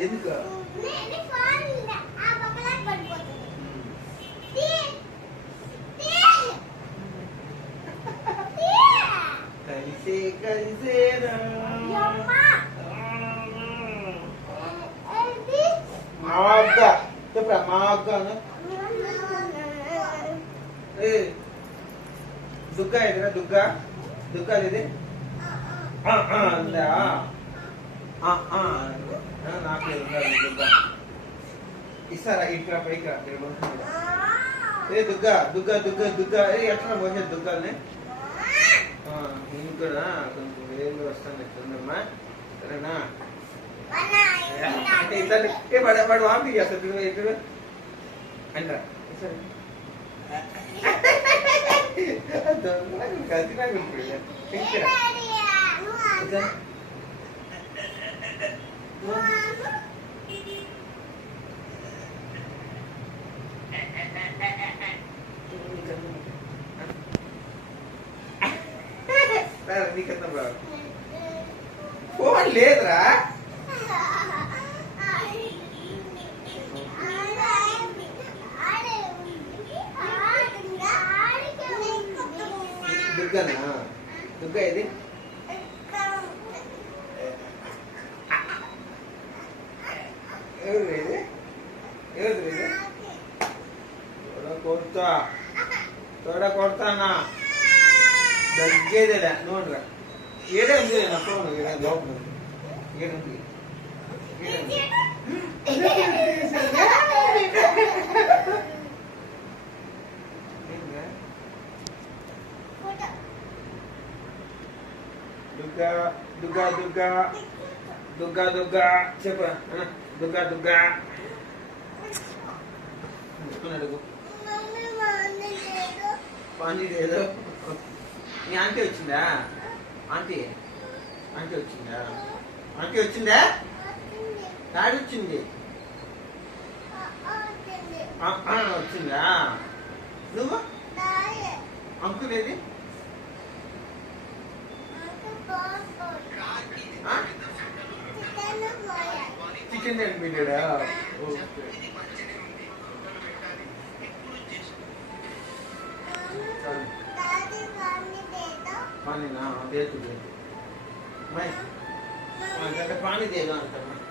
ఎందుకు కలిసే కలిసేనా మా అక్క చెప్పరా మా అక్క దుగ్గ ఎదురా దుగ్గ దుగ్గ ఇది అందా నాకు దుగ్గ ఇస్తారా ఇక్కడ పైకి ఏ దుగ్గ దుగ్గ దుగ్గ దుగ్గ ఎట్లా పోసే దుగ్గల్ని నేను కూడా కొంచెం వేలు వస్తాను ఎట్లుందమ్మా సరేనా వాడు వాంతి చేస్తాడు ఇక్కడ అంటారా నీకన్నా బాగా ఫోన్ లేదురా దుగ్గనా దుగ్గ ఇది ఎవరు ఇది ఎవరు ఇది కొడతా తోడ కొడతానా దగ్గేదేలే ನೋಡ್ರ ಏನೇ ಇದೆ ನಾ ಫೋನ್ ಏನೇ ಜಾಬ್ ಏನಂತ దుర్గా దుర్గా దుర్గా దుర్గా దుర్గా చెప్పరా దుర్గా దుర్గా అడుగు పానీ లేదు నీ ఆంటీ వచ్చిందా ఆంటీ ఆంటీ వచ్చిందా ఆంటీ వచ్చిందా డాడీ వచ్చింది వచ్చిందా నువ్వు అంకుల్ ఏది చికెన్ అనిపించాడా पानी ना दे तू दे मैं पानी दे दो अंकल